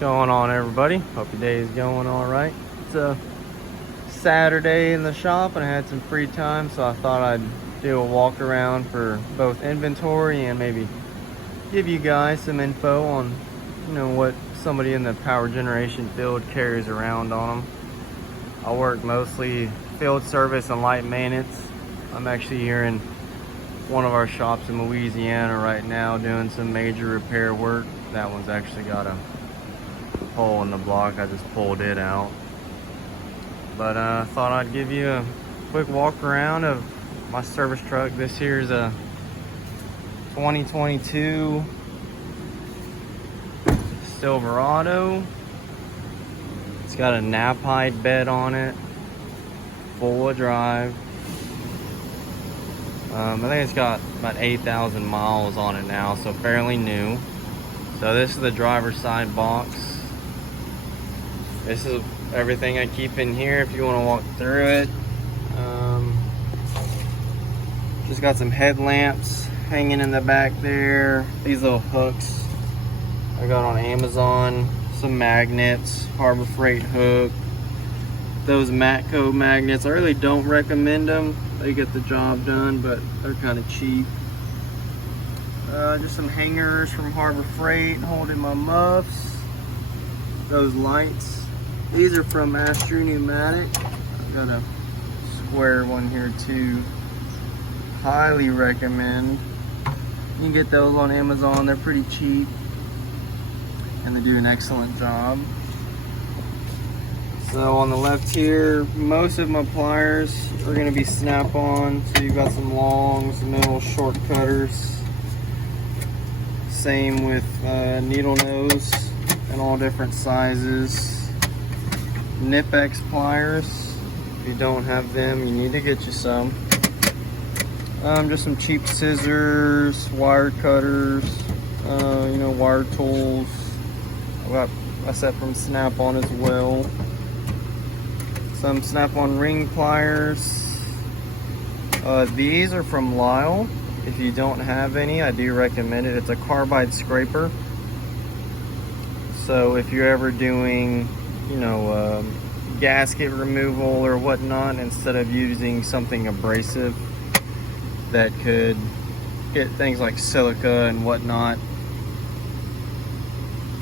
Going on, everybody? Hope your day is going all right. It's a Saturday in the shop and I had some free time, so I thought I'd do a walk around for both inventory and maybe give you guys some info on what somebody in the power generation field carries around on them. I work mostly field service and light maintenance. I'm actually here in one of our shops in Louisiana right now doing some major repair work. That one's actually got a hole in the block. I just pulled it out. But I thought I'd give you a quick walk around of my service truck. This here is a 2022 Silverado. It's got a Knapheide bed on it, full-wheel drive. I think it's got about 8,000 miles on it now, so fairly new. So this is the driver's side box. This is everything I keep in here if you want to walk through it. Just got some headlamps hanging in the back there. These little hooks I got on Amazon. Some magnets, Harbor Freight hook. Those Matco magnets, I really don't recommend them. They get the job done, but they're kind of cheap. Just some hangers from Harbor Freight holding my muffs. Those lights. These are from Astro Pneumatic. I've got a square one here too. Highly recommend. You can get those on Amazon. They're pretty cheap and they do an excellent job. So on the left here, most of my pliers are going to be snap-on. So you've got some longs, middle, short cutters. Same with needle nose and all different sizes. Knipex pliers. If you don't have them, you need to get you some. Just some cheap scissors, wire cutters, wire tools. I got a set from Snap-on as well. Some Snap-on ring pliers. These are from Lyle. If you don't have any, I do recommend it. It's a carbide scraper. So if you're ever doing, gasket removal or whatnot, instead of using something abrasive that could get things like silica and whatnot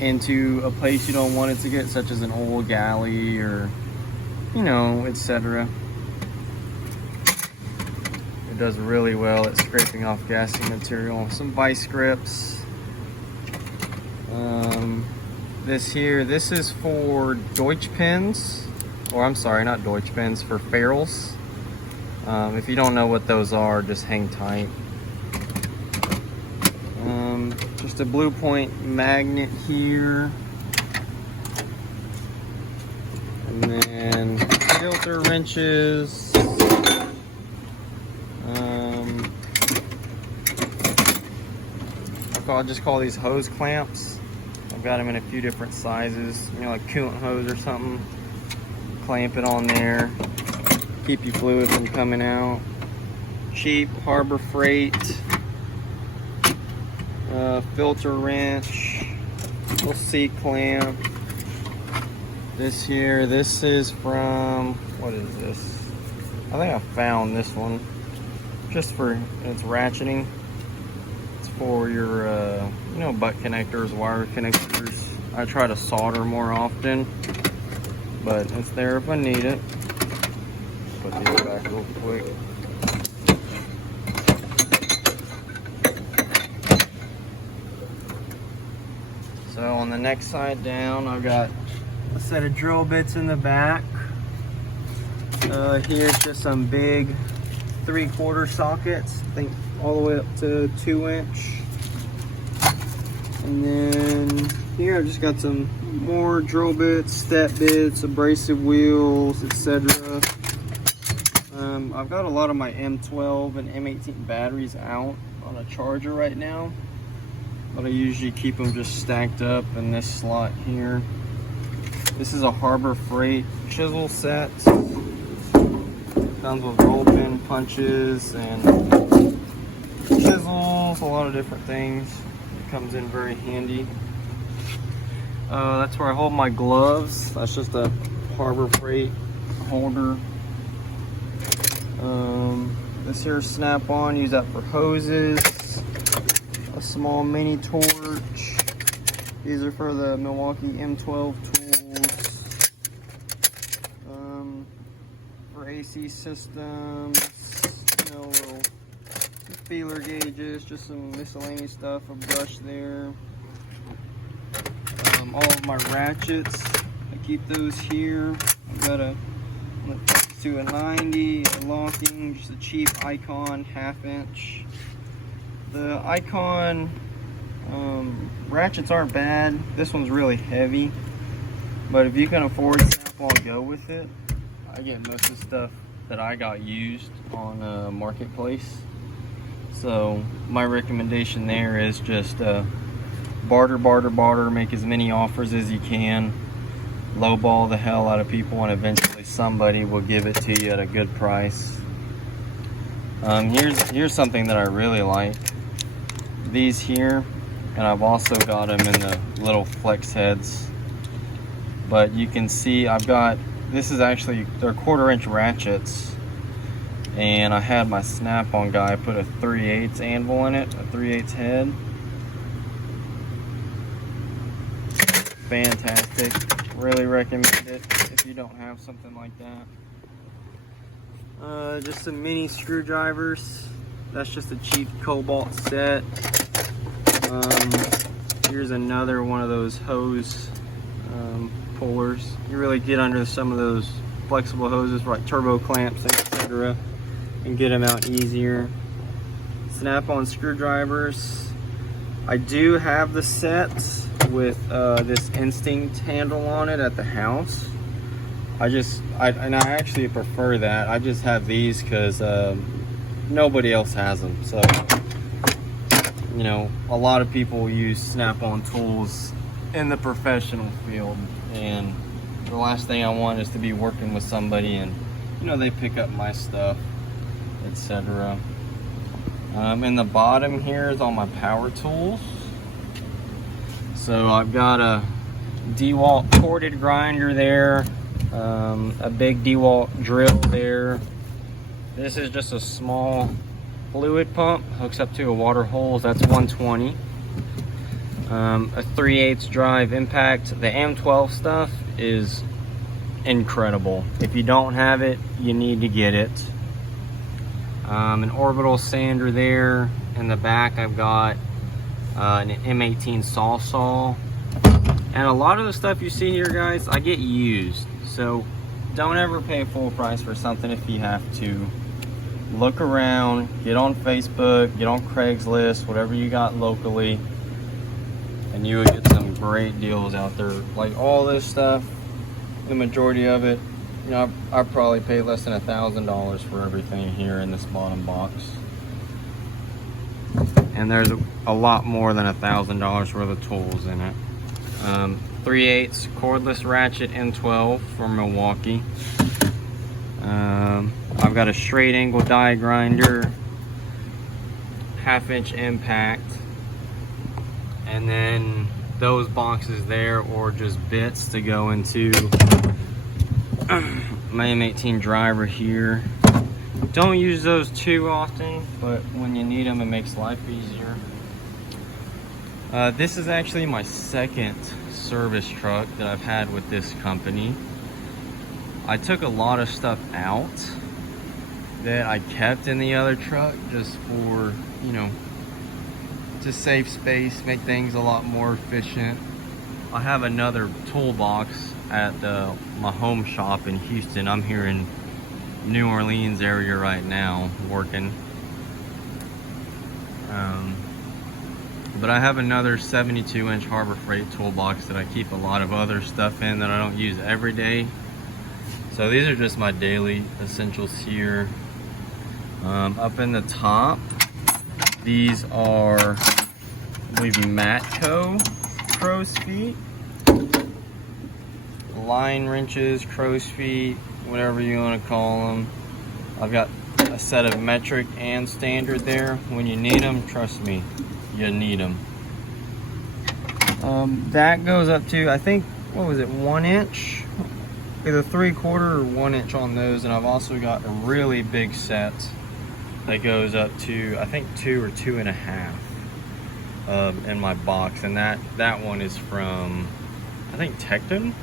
into a place you don't want it to get, such as an oil galley or etc. It does really well at scraping off gassy material. Some vice grips. This is for Deutsch pins, or I'm sorry, not Deutsch pins, for ferrules. If you don't know what those are, just hang tight. Just a Blue Point magnet here. And then filter wrenches. I'll just call these hose clamps. I've got them in a few different sizes, like coolant hose or something. Clamp it on there, keep your fluid from coming out. Cheap Harbor Freight filter wrench, little C-clamp. This here, this is from, what is this? I think I found this one. Just for, it's ratcheting. It's for your, butt connectors, wire connectors. I try to solder more often, but it's there if I need it. Put these back real quick. So on the next side down, I've got a set of drill bits in the back. Here's just some big 3/4 sockets, I think all the way up to 2-inch. And then here I've just got some more drill bits, step bits, abrasive wheels, etc. I've got a lot of my M12 and M18 batteries out on a charger right now, but I usually keep them just stacked up in this slot here. This is a Harbor Freight chisel set. Comes with roll pin punches and chisels, a lot of different things. It comes in very handy. That's where I hold my gloves. That's just a Harbor Freight holder. This here Snap-on, use that for hoses. A small mini torch. These are for the Milwaukee M12 tools. For AC systems, you know, little feeler gauges, just some miscellaneous stuff, a brush there. All of my ratchets, I keep those here. I've got a to a 90, a locking, just a cheap Icon 1/2 inch. The Icon ratchets aren't bad. This one's really heavy, but if you can afford Snap-on, go with it. I get most of the stuff that I got used on Marketplace. So my recommendation there is just barter, make as many offers as you can, lowball the hell out of people, and eventually somebody will give it to you at a good price. Here's something that I really like. These here, and I've also got them in the little flex heads. But you can see I've got, this is actually, they're 1/4 inch ratchets. And I had my Snap-on guy put a 3/8 anvil in it, a 3/8 head. Fantastic. Really recommend it if you don't have something like that. Just some mini screwdrivers. That's just a cheap Cobalt set. Here's another one of those hose pullers. You really get under some of those flexible hoses like turbo clamps, etc., and get them out easier. Snap-on screwdrivers. I do have the sets with this Instinct handle on it at the house. I actually prefer that. I just have these because nobody else has them. So, you know, a lot of people use Snap-on tools in the professional field, and the last thing I want is to be working with somebody and, you know, they pick up my stuff, etc. In the bottom here is all my power tools. So I've got a DeWalt corded grinder there, a big DeWalt drill there. This is just a small fluid pump, hooks up to a water hose, that's 120. A 3/8 drive impact. The M12 stuff is incredible. If you don't have it, you need to get it. An orbital sander there. In the back I've got an M18 saw. And a lot of the stuff you see here, guys, I get used. So don't ever pay full price for something if you have to. Look around, get on Facebook, get on Craigslist, whatever you got locally, and you will get some great deals out there. Like all this stuff, the majority of it, you know, I probably paid less than $1,000 for everything here in this bottom box. And there's a lot more than $1,000 worth of tools in it. 3/8 cordless ratchet M12 from Milwaukee. I've got a straight angle die grinder, 1/2 inch impact, and then those boxes there, or just bits to go into my M18 driver here. Don't use those too often, but when you need them, it makes life easier. This is actually my second service truck that I've had with this company. I took a lot of stuff out that I kept in the other truck just for, you know, to save space, make things a lot more efficient. I have another toolbox at my home shop in Houston. I'm here in New Orleans area right now working. But I have another 72-inch Harbor Freight toolbox that I keep a lot of other stuff in that I don't use every day. So these are just my daily essentials here. Up in the top, these are, I believe, Matco crow's feet. Line wrenches, crow's feet, whatever you want to call them. I've got a set of metric and standard there. When you need them, trust me, you need them. That goes up to, I think, what was it, 1 inch? Either 3/4 or 1 inch on those. And I've also got a really big set that goes up to, I think, 2 or 2.5 in my box. And that one is from, I think, Tecton.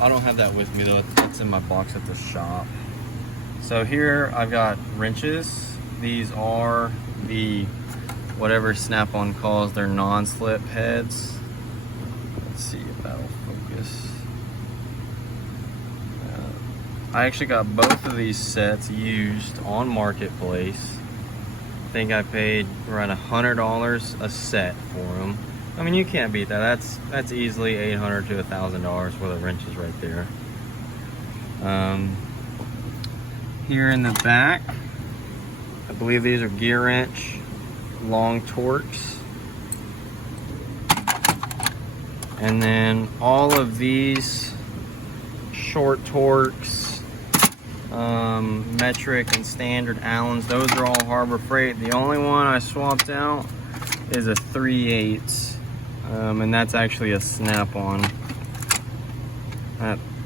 I don't have that with me though. It's in my box at the shop. So here I've got wrenches. These are the, whatever Snap-on calls their non-slip heads. Let's see if that'll focus. I actually got both of these sets used on Marketplace. I think I paid around $100 a set for them. I mean, you can't beat that. That's easily $800 to $1,000 worth of wrenches right there. Here in the back, I believe these are gear wrench long Torx. And then all of these short Torx, metric and standard Allens, those are all Harbor Freight. The only one I swapped out is a 3/8, and that's actually a Snap-on.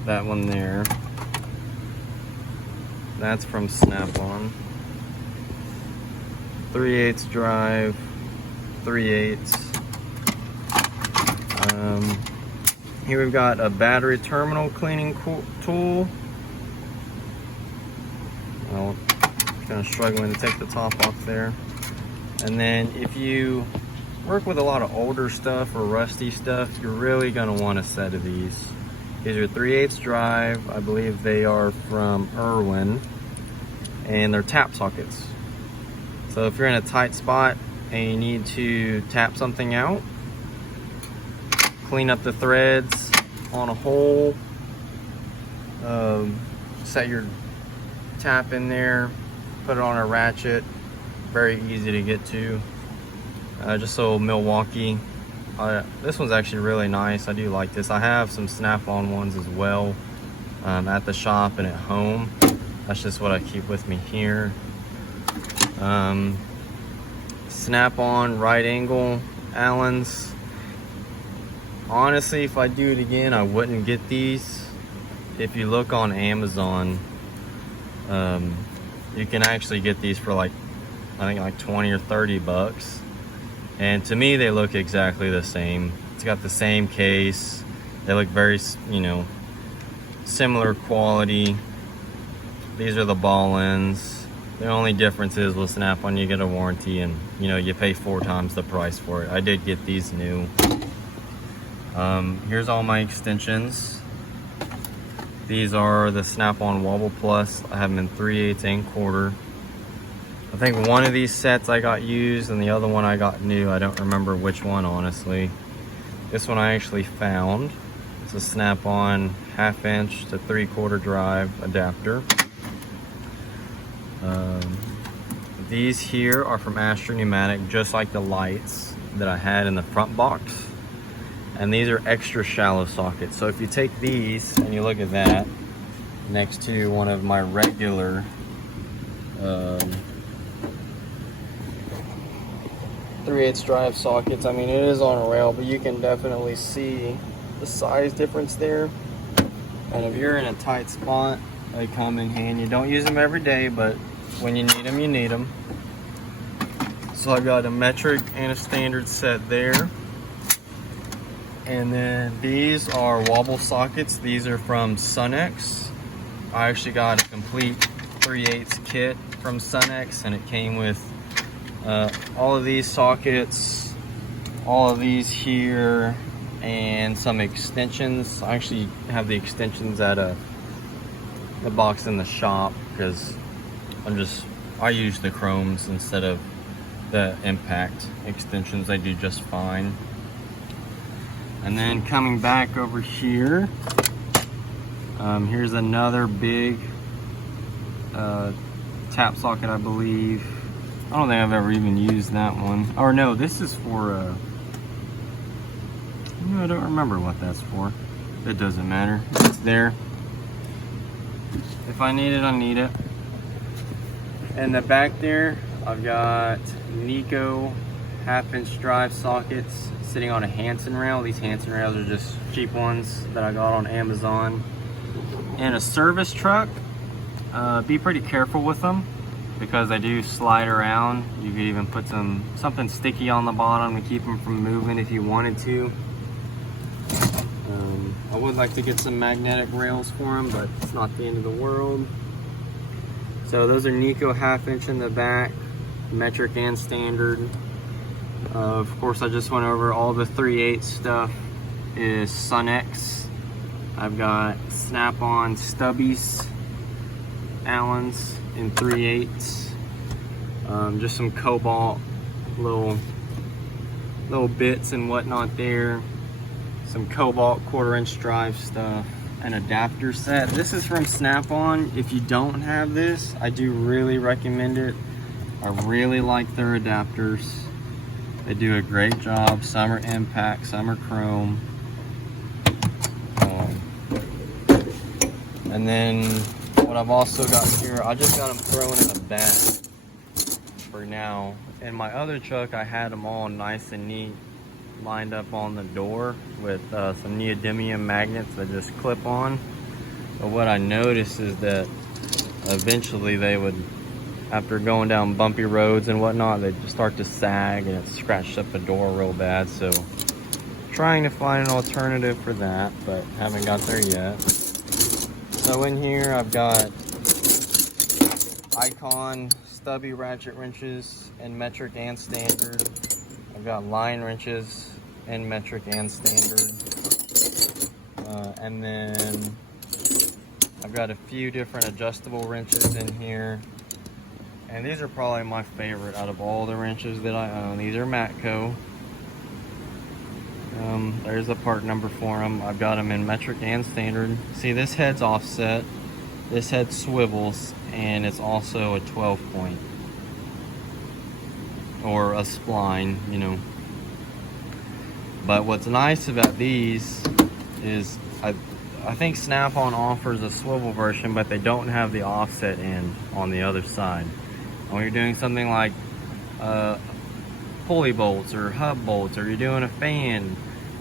That one there, that's from Snap-on. 3/8 drive, 3/8. Here we've got a battery terminal cleaning tool. Well, kind of struggling to take the top off there. And then if you work with a lot of older stuff or rusty stuff, you're really going to want a set of these. These are 3/8 drive. I believe they are from Irwin, and they're tap sockets. So if you're in a tight spot and you need to tap something out, clean up the threads on a hole, set your tap in there, put it on a ratchet, very easy to get to. Just so Milwaukee. This one's actually really nice. I do like this. I have some Snap-on ones as well at the shop and at home. That's just what I keep with me here. Snap-on right angle Allens. Honestly, if I do it again, I wouldn't get these. If you look on Amazon, you can actually get these for like, I think like 20 or 30 bucks. And to me, they look exactly the same. It's got the same case. They look very, similar quality. These are the ball ends. The only difference is with Snap-on, you get a warranty and, you pay 4 times the price for it. I did get these new. Here's all my extensions. These are the Snap-on Wobble Plus. I have them in 3/8 and 1/4. I think one of these sets I got used and the other one I got new. I don't remember which one, honestly. This one I actually found. It's a Snap-on 1/2 inch to 3/4 drive adapter. These here are from Astra Pneumatic, just like the lights that I had in the front box. And these are extra shallow sockets. So if you take these and you look at that next to one of my regular 3/8 drive sockets, I mean, it is on a rail, but you can definitely see the size difference there. And if you're in a tight spot, they come in handy. You don't use them every day, but when you need them, you need them. So I've got a metric and a standard set there. And then these are wobble sockets. These are from Sunex. I actually got a complete 3/8 kit from Sunex, and it came with all of these sockets, all of these here, and some extensions. I actually have the extensions at the box in the shop because I use the chromes instead of the impact extensions. They do just fine. And then coming back over here, here's another big tap socket, I believe. I don't think I've ever even used that one. Or no, this is for, I don't remember what that's for. It doesn't matter. It's there. If I need it, I need it. And the back there, I've got Nico 1/2-inch drive sockets sitting on a Hanson rail. These Hanson rails are just cheap ones that I got on Amazon. In a service truck, be pretty careful with them because they do slide around. You could even put something sticky on the bottom to keep them from moving if you wanted to. I would like to get some magnetic rails for them, but it's not the end of the world. So those are Nico 1/2-inch in the back, metric and standard. Of course, I just went over all the 3/8 stuff is Sunex. I've got Snap-on stubbies, Allens in 3/8. Just some Cobalt little bits and whatnot there. Some Cobalt 1/4-inch drive stuff, an adapter set. This is from Snap-on. If you don't have this, I do really recommend it. I really like their adapters. They do a great job. Some are impact, some are chrome. And then what I've also got here, I just got them thrown in a bag for now. In my other truck, I had them all nice and neat, lined up on the door with some neodymium magnets that just clip on. But what I noticed is that eventually they would, after going down bumpy roads and whatnot, they just start to sag and it scratched up the door real bad. So trying to find an alternative for that, but haven't got there yet. So in here I've got Icon stubby ratchet wrenches in metric and standard. I've got line wrenches in metric and standard. And then I've got a few different adjustable wrenches in here. And these are probably my favorite out of all the wrenches that I own. These are Matco. There's a part number for them. I've got them in metric and standard. See, this head's offset. This head swivels, and it's also a 12 point. Or a spline, you know. But what's nice about these is I think Snap-on offers a swivel version, but they don't have the offset end on the other side. When you're doing something like pulley bolts or hub bolts, or you're doing a fan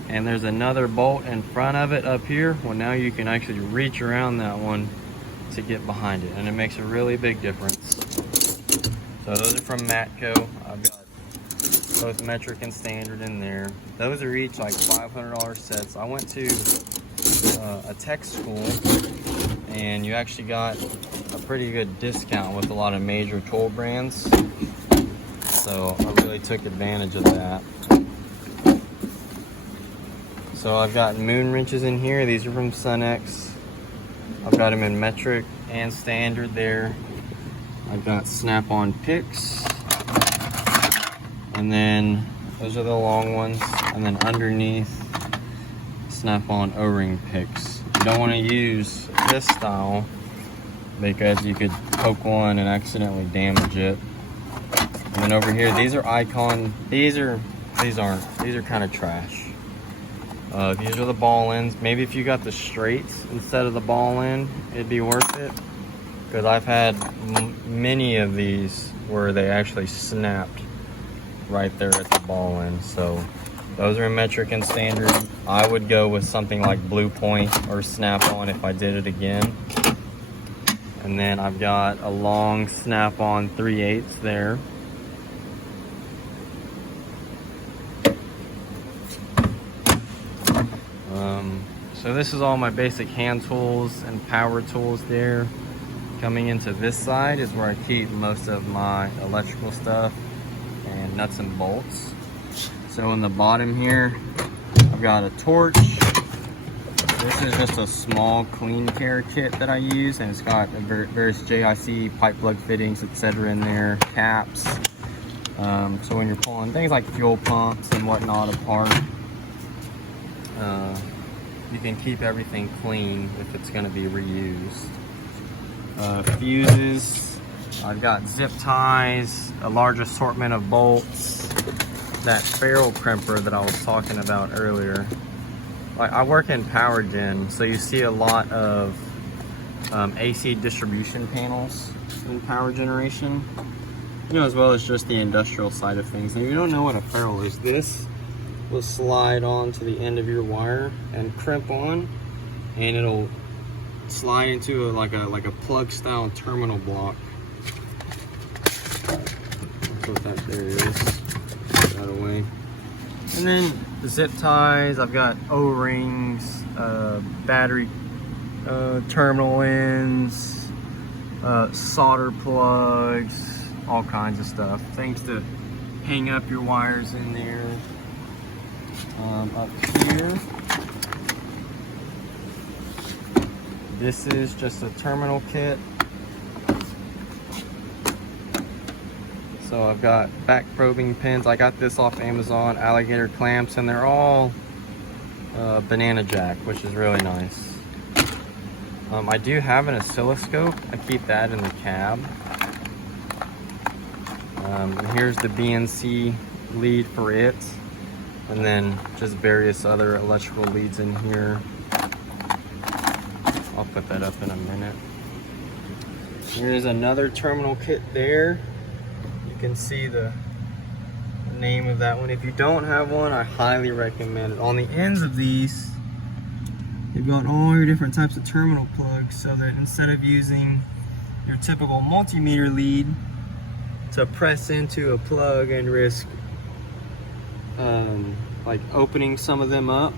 and there's another bolt in front of it up here, well, now you can actually reach around that one to get behind it, and it makes a really big difference. So those are from Matco. I've got both metric and standard in there. Those are each like $500 sets. I went to a tech school, and you actually got a pretty good discount with a lot of major tool brands. So I really took advantage of that. So I've got moon wrenches in here. These are from Sunex. I've got them in metric and standard there. I've got Snap-on picks. And then those are the long ones. And then underneath, Snap-on O-ring picks. You don't want to use this style because you could poke one and accidentally damage it. And then over here, these are Icon. These are kind of trash. These are the ball ends. Maybe if you got the straights instead of the ball end, it'd be worth it. Because I've had many of these where they actually snapped right there at the ball end. So those are in metric and standard. I would go with something like Blue Point or Snap-on if I did it again. And then I've got a long Snap-on 3/8 there. So this is all my basic hand tools and power tools there. Coming into this side is where I keep most of my electrical stuff and nuts and bolts. So in the bottom here, I've got a torch. This is just a small clean care kit that I use, and it's got various JIC pipe plug fittings, etc. in there, caps. So when you're pulling things like fuel pumps and whatnot apart, you can keep everything clean if it's going to be reused. Fuses, I've got zip ties, a large assortment of bolts, that ferrule crimper that I was talking about earlier. I work in power gen, so you see a lot of AC distribution panels in power generation. you know, as well as just the industrial side of things. Now, if you don't know what a ferrule is, this will slide on to the end of your wire and crimp on, and it'll slide into like a plug style terminal block. I'll put that there. It is. Put that away. And then the zip ties. I've got O-rings, battery terminal ends, solder plugs, all kinds of stuff. Things to hang up your wires in there. Up here, this is just a terminal kit. So I've got back probing pins. I got this off Amazon, alligator clamps, and they're all banana jack, which is really nice. I do have an oscilloscope. I keep that in the cab. Here's the BNC lead for it, and then just various other electrical leads in here. I'll put that up in a minute. Here's another terminal kit there. You can see the name of that one. If you don't have one, I highly recommend it. On the ends of these, you've got all your different types of terminal plugs, so that instead of using your typical multimeter lead to press into a plug and risk like opening some of them up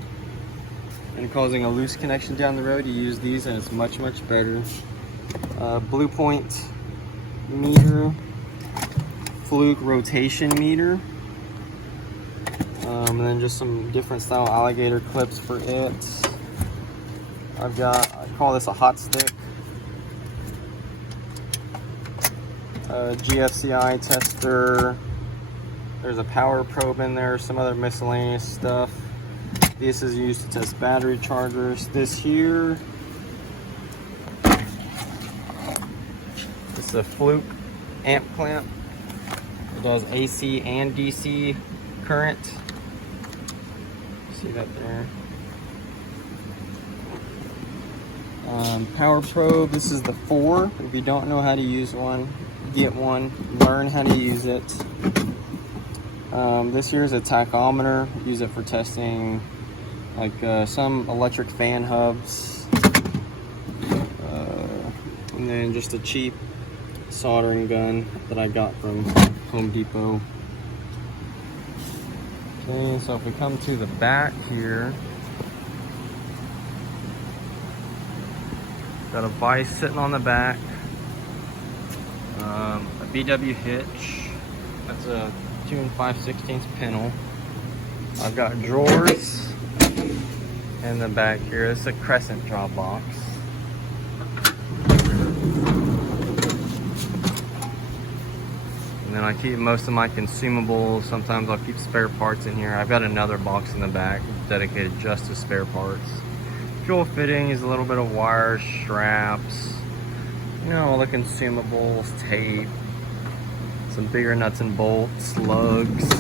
and causing a loose connection down the road, you use these and it's much better. Blue Point meter, Fluke rotation meter, and then just some different style alligator clips for it. I call this a hot stick. GFCI tester. There's a power probe in there, some other miscellaneous stuff. This is used to test battery chargers. This here, it's a Fluke amp clamp. It does AC and DC current. See that there? Power probe, this is the 4. If you don't know how to use one, get one, learn how to use it. This here is a tachometer. Use it for testing like some electric fan hubs. And then just a cheap soldering gun that I got from Home Depot. Okay, so if we come to the back here, got a vise sitting on the back, a VW hitch. That's a 2 5/16 panel. I've got drawers in the back here. It's a crescent draw box. And then I keep most of my consumables. Sometimes I'll keep spare parts in here. I've got another box in the back dedicated just to spare parts. Fuel fittings, a little bit of wire, straps, you know, all the consumables, tape, some bigger nuts and bolts, lugs.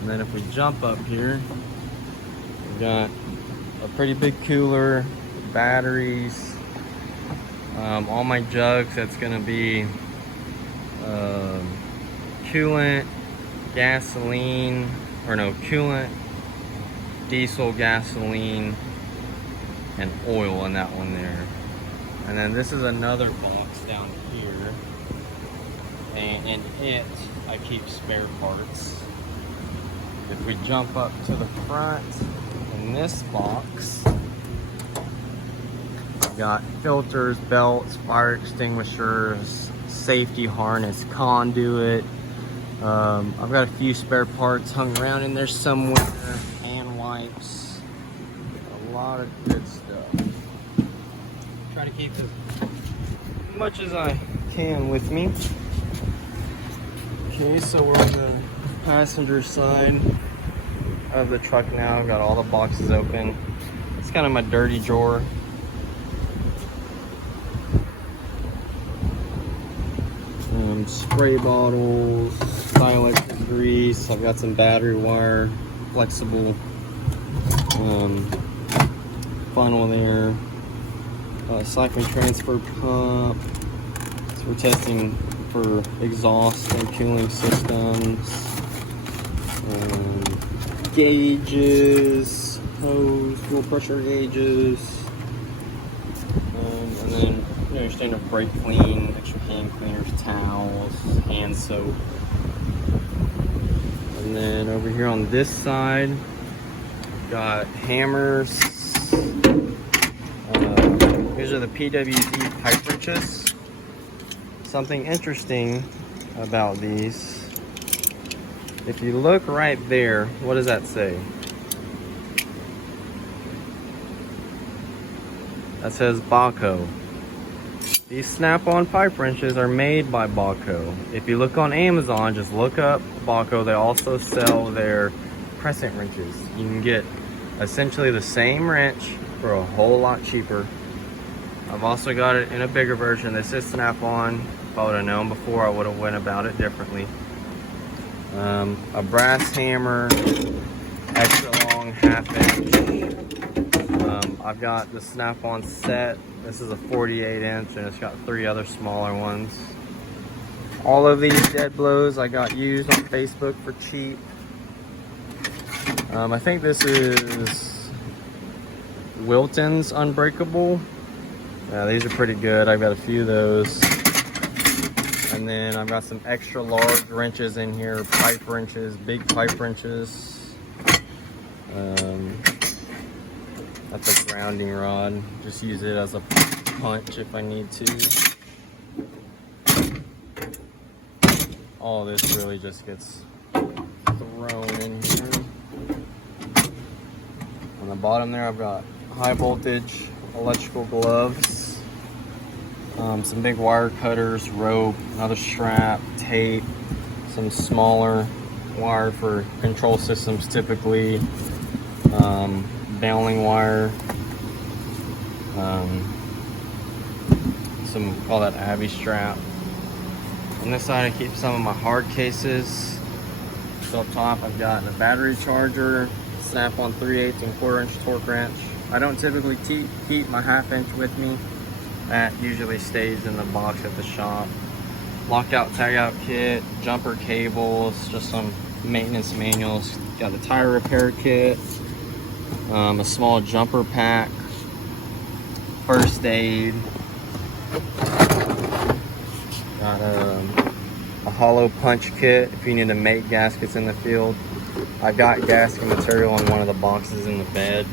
And then if we jump up here, we've got a pretty big cooler, batteries, all my jugs. That's gonna be coolant, gasoline, or no, coolant, diesel, gasoline, and oil in that one there. And then this is another box down here, and in it I keep spare parts. If we jump up to the front, in this box I've got filters, belts, fire extinguishers, safety harness, conduit. I've got a few spare parts hung around in there somewhere, hand wipes, a lot of good stuff. Try to keep as much as I can with me. Okay, so we're on the passenger side of the truck now. I've got all the boxes open. It's kind of my dirty drawer. Spray bottles, dielectric grease. I've got some battery wire, flexible funnel there, siphon transfer pump, for testing for exhaust and cooling systems. Gauges, hose, fuel pressure gauges, and then your standard brake clean, extra hand cleaners, towels, hand soap. And then over here on this side, got hammers. These are the PWD pipe wrenches. Something interesting about these. If you look right there, what does that say? That says Bahco. These snap-on pipe wrenches are made by Bahco. If you look on Amazon, just look up Bahco. They also sell their crescent wrenches. You can get essentially the same wrench for a whole lot cheaper. I've also got it in a bigger version. This is snap-on. If I would have known before, I would have went about it differently. A brass hammer, extra long 1/2 inch. I've got the snap-on set. This is a 48 inch and it's got 3 other smaller ones. All of these dead blows I got used on Facebook for cheap. I think this is Wilton's Unbreakable. Yeah, these are pretty good. I've got a few of those. And then I've got some extra large wrenches in here, pipe wrenches, big pipe wrenches. That's a grounding rod. Just use it as a punch if I need to. All this really just gets thrown in here. On the bottom there, I've got high voltage electrical gloves. Some big wire cutters, rope, another strap, tape, some smaller wire for control systems typically, baling wire, some call that Abby strap. On this side I keep some of my hard cases. So up top I've got a battery charger, snap-on 3/8 and 1/4 inch torque wrench. I don't typically keep my 1/2 inch with me. That usually stays in the box at the shop. Lockout, tagout kit, jumper cables, just some maintenance manuals. Got the tire repair kit, a small jumper pack, first aid. Got a hollow punch kit if you need to make gaskets in the field. I got gasket material in one of the boxes in the bed.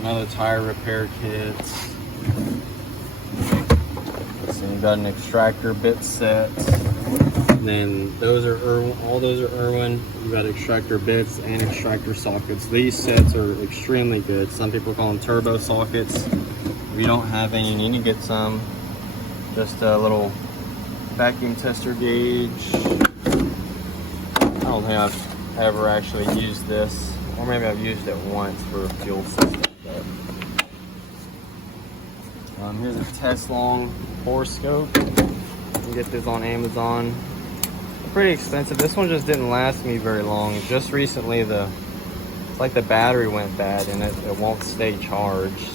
Another tire repair kit. So you've got an extractor bit set. And then those are Irwin, all those are Irwin. You've got extractor bits and extractor sockets. These sets are extremely good. Some people call them turbo sockets. If you don't have any, you need to get some. Just a little vacuum tester gauge. I don't think I've ever actually used this, or maybe I've used it once for a fuel system. But here's a Teslong horoscope. You can get this on Amazon. They're pretty expensive. This one just didn't last me very long. Just recently, it's like the battery went bad and it won't stay charged.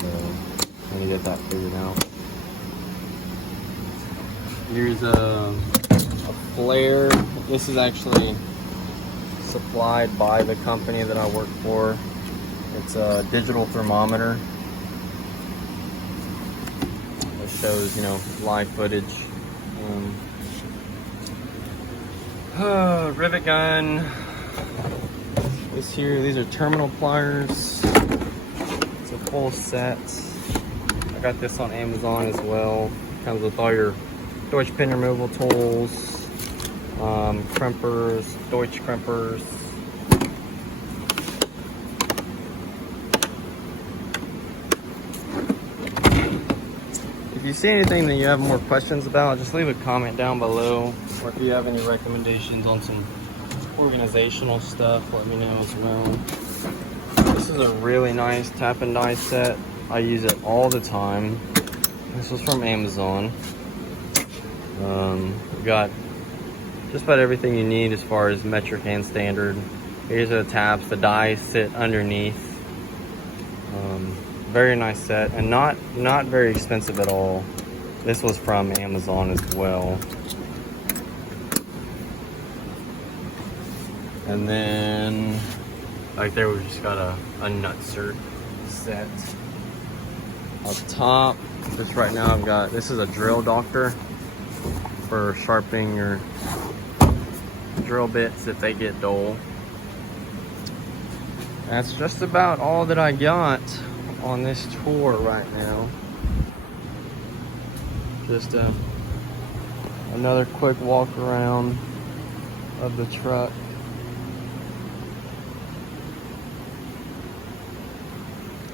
So I need to get that figured out. Here's a flare. This is actually supplied by the company that I work for. It's a digital thermometer. It shows, you know, live footage. Rivet gun. These are terminal pliers. It's a full set. I got this on Amazon as well. Comes with all your Deutsch pin removal tools, crimpers, Deutsch crimpers. If you see anything that you have more questions about, just leave a comment down below. Or if you have any recommendations on some organizational stuff, let me know as well. This is a really nice tap and die set. I use it all the time. This was from Amazon. We got just about everything you need as far as metric and standard. Here's the taps. The dies sit underneath. Very nice set and not very expensive at all. This was from Amazon as well. And then like there we just got a nut-sert set. Up top, just right now I've got, this is a drill doctor for sharpening your drill bits if they get dull. That's just about all that I got on this tour right now. Just another quick walk around of the truck.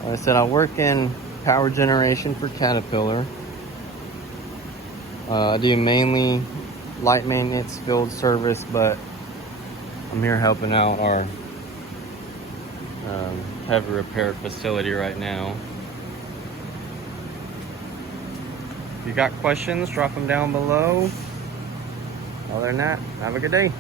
Like I said, I work in power generation for Caterpillar. I do mainly light maintenance, field service, but I'm here helping out our heavy repair facility right now. If you got questions, drop them down below. Other than that, have a good day.